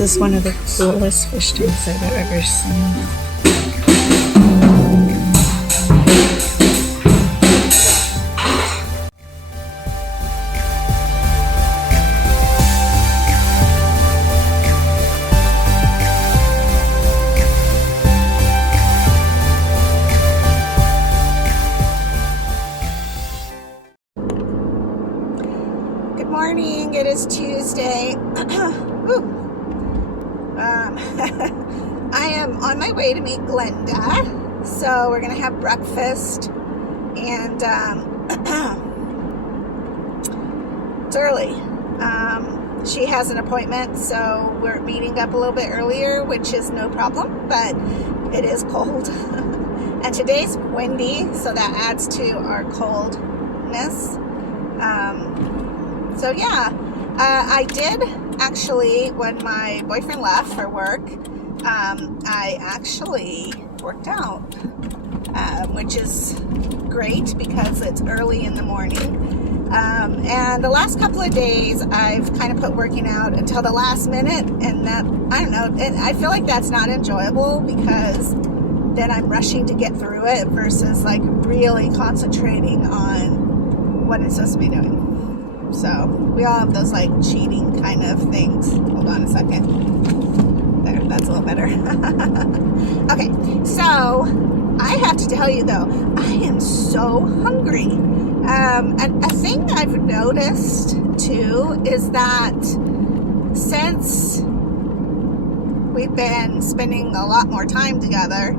is one of the coolest fish tanks I've ever seen. Good morning, it is Tuesday. I am on my way to meet Glenda, so we're gonna have breakfast, and it's early. She has an appointment, so we're meeting up a little bit earlier, which is no problem, but it is cold. And today's windy, so that adds to our coldness. So yeah, I did actually, when my boyfriend left for work, I actually worked out, which is great because it's early in the morning. And the last couple of days, I've kind of put working out until the last minute, and that, I don't know, and I feel like that's not enjoyable because then I'm rushing to get through it versus like really concentrating on what I'm supposed to be doing. So we all have those like cheating kind of things. Hold on a second. There, that's a little better. Okay, so I have to tell you though, I am so hungry. And a thing I've noticed too is that since we've been spending a lot more time together,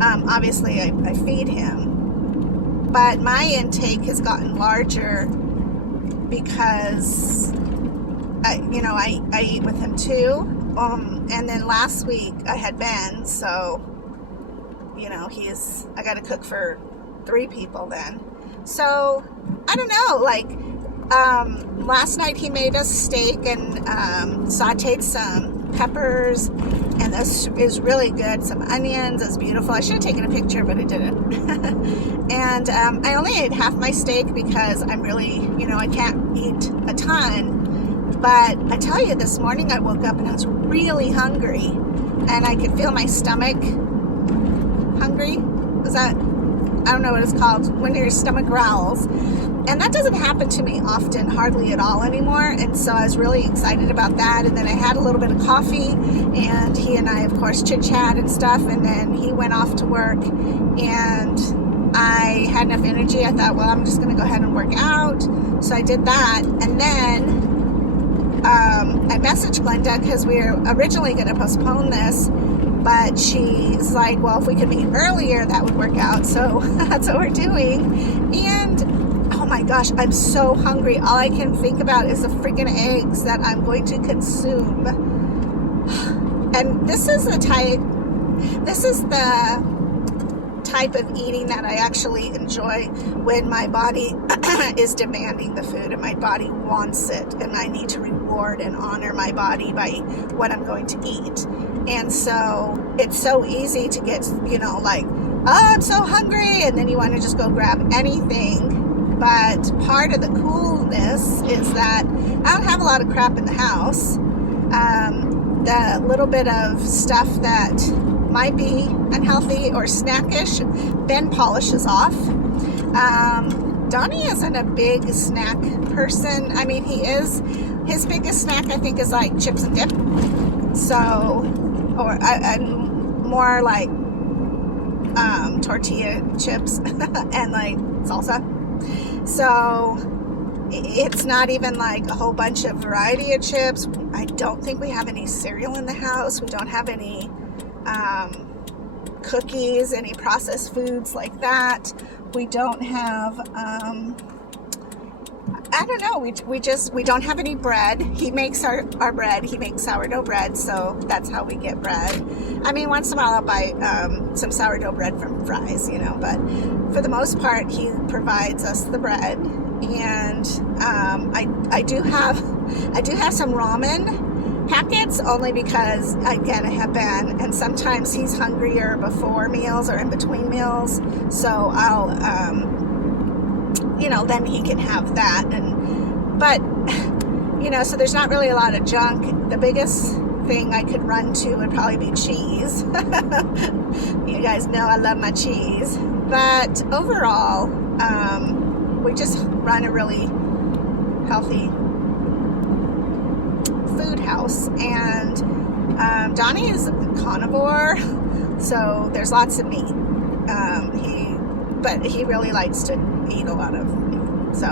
obviously I feed him, but my intake has gotten larger because I eat with him too. And then last week I had Ben, so I got to cook for 3 people then. So I don't know, like last night he made us steak and sauteed some peppers, and this is really good. Some onions, it's beautiful. I should have taken a picture, but I didn't. And I only ate half my steak because I'm really, I can't eat a ton. But I tell you, this morning I woke up and I was really hungry, and I could feel my stomach hungry. Was that, I don't know what it's called, when your stomach growls. And that doesn't happen to me often, hardly at all anymore. And so I was really excited about that. And then I had a little bit of coffee, and he and I, of course, chit-chat and stuff. And then he went off to work, and I had enough energy. I thought, well, I'm just going to go ahead and work out. So I did that. And then I messaged Glenda because we were originally going to postpone this. But she's like, well, if we could meet earlier, that would work out. So that's what we're doing. And oh my gosh, I'm so hungry. All I can think about is the freaking eggs that I'm going to consume. And this is the type of eating that I actually enjoy, when my body is demanding the food and my body wants it, and I need to reward and honor my body by what I'm going to eat. And so it's so easy to get, like, oh, I'm so hungry, and then you want to just go grab anything. But part of the coolness is that I don't have a lot of crap in the house. The little bit of stuff that might be unhealthy or snackish, Ben polishes off. Donnie isn't a big snack person. I mean, he is. His biggest snack, I think, is like chips and dip. So, or more like tortilla chips and like salsa. So it's not even like a whole bunch of variety of chips. I don't think we have any cereal in the house. We don't have any cookies, any processed foods like that. We don't have I don't know, we don't have any bread. He makes our bread. He makes sourdough bread, so that's how we get bread. I mean, once in a while I'll buy some sourdough bread from Fry's, but for the most part he provides us the bread. And I do have some ramen packets, only because, again, I have Ben, and sometimes he's hungrier before meals or in between meals, so I'll then he can have that. But so there's not really a lot of junk. The biggest thing I could run to would probably be cheese. You guys know I love my cheese. But overall, we just run a really healthy food house. And Johnny is a carnivore, so there's lots of meat. But he really likes to eat a lot of meat. So,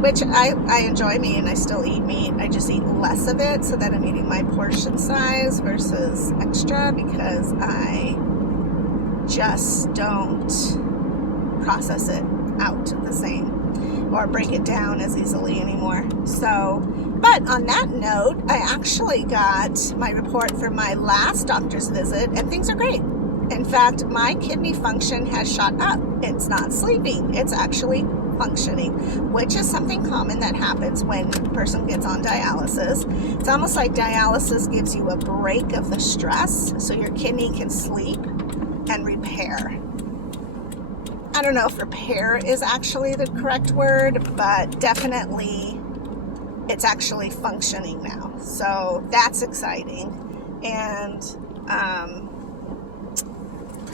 which I enjoy meat and I still eat meat. I just eat less of it so that I'm eating my portion size versus extra, because I just don't process it out the same or break it down as easily anymore. So, but on that note, I actually got my report from my last doctor's visit and things are great. In fact, my kidney function has shot up. It's not sleeping. It's actually functioning, which is something common that happens when a person gets on dialysis. It's almost like dialysis gives you a break of the stress so your kidney can sleep and repair. I don't know if repair is actually the correct word, but definitely it's actually functioning now. So that's exciting. And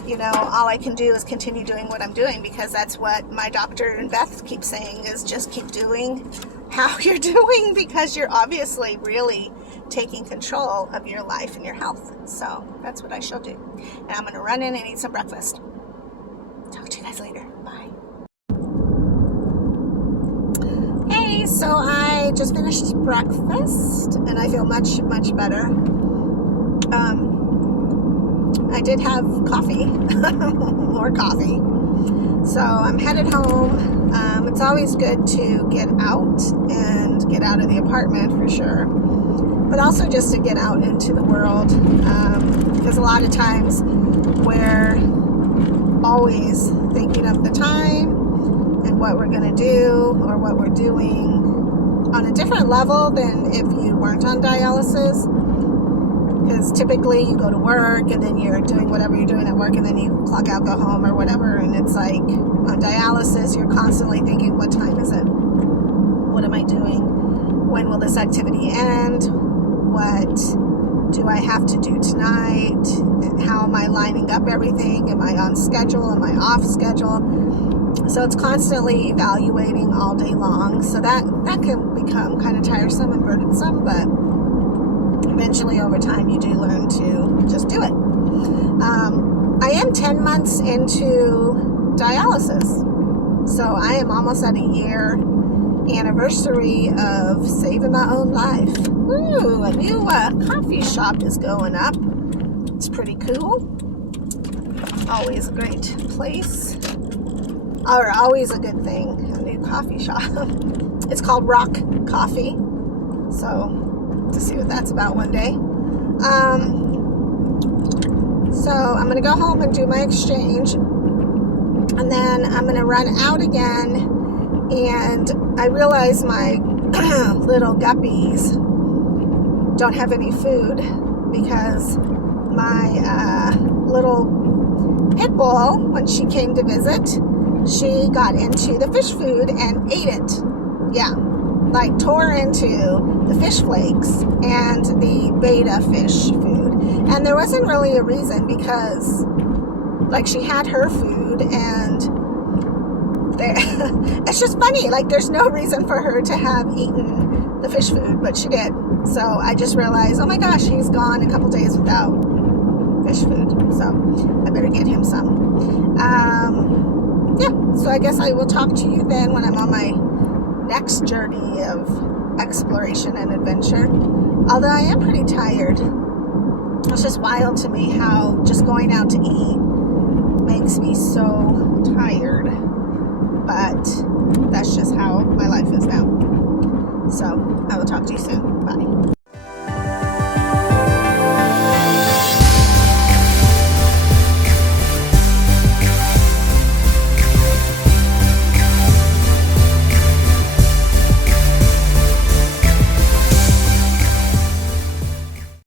you know, all I can do is continue doing what I'm doing, because that's what my doctor and Beth keep saying, is just keep doing how you're doing, because you're obviously really taking control of your life and your health. So that's what I shall do. And I'm going to run in and eat some breakfast. Talk to you guys later. Bye. Hey, so I just finished breakfast and I feel much, much better. I did have coffee, more coffee. So I'm headed home. It's always good to get out and get out of the apartment for sure, but also just to get out into the world, because a lot of times we're always thinking of the time and what we're going to do or what we're doing on a different level than if you weren't on dialysis. Because typically you go to work and then you're doing whatever you're doing at work and then you clock out, go home or whatever. And it's like on dialysis, you're constantly thinking, what time is it? What am I doing? When will this activity end? What do I have to do tonight? How am I lining up everything? Am I on schedule? Am I off schedule? So it's constantly evaluating all day long. So that can become kind of tiresome and burdensome, but eventually over time you do learn to just do it. I am 10 months into dialysis, so I am almost at a year anniversary of saving my own life. Ooh, a new coffee shop is going up. It's pretty cool. Always a great place, or always a good thing, a new coffee shop. It's called Rock Coffee, so to see what that's about one day. So I'm going to go home and do my exchange, and then I'm going to run out again, and I realize my little guppies don't have any food because my little pit bull, when she came to visit, she got into the fish food and ate it. Yeah, like tore into the fish flakes and the beta fish food. And there wasn't really a reason, because like she had her food and it's just funny, like there's no reason for her to have eaten the fish food, but she did. So I just realized, oh my gosh, he's gone a couple days without fish food, so I better get him some. Yeah, so I guess I will talk to you then when I'm on my next journey of exploration and adventure. Although I am pretty tired. It's just wild to me how just going out to eat makes me so tired. But that's just how my life is now. So I will talk to you soon. Bye.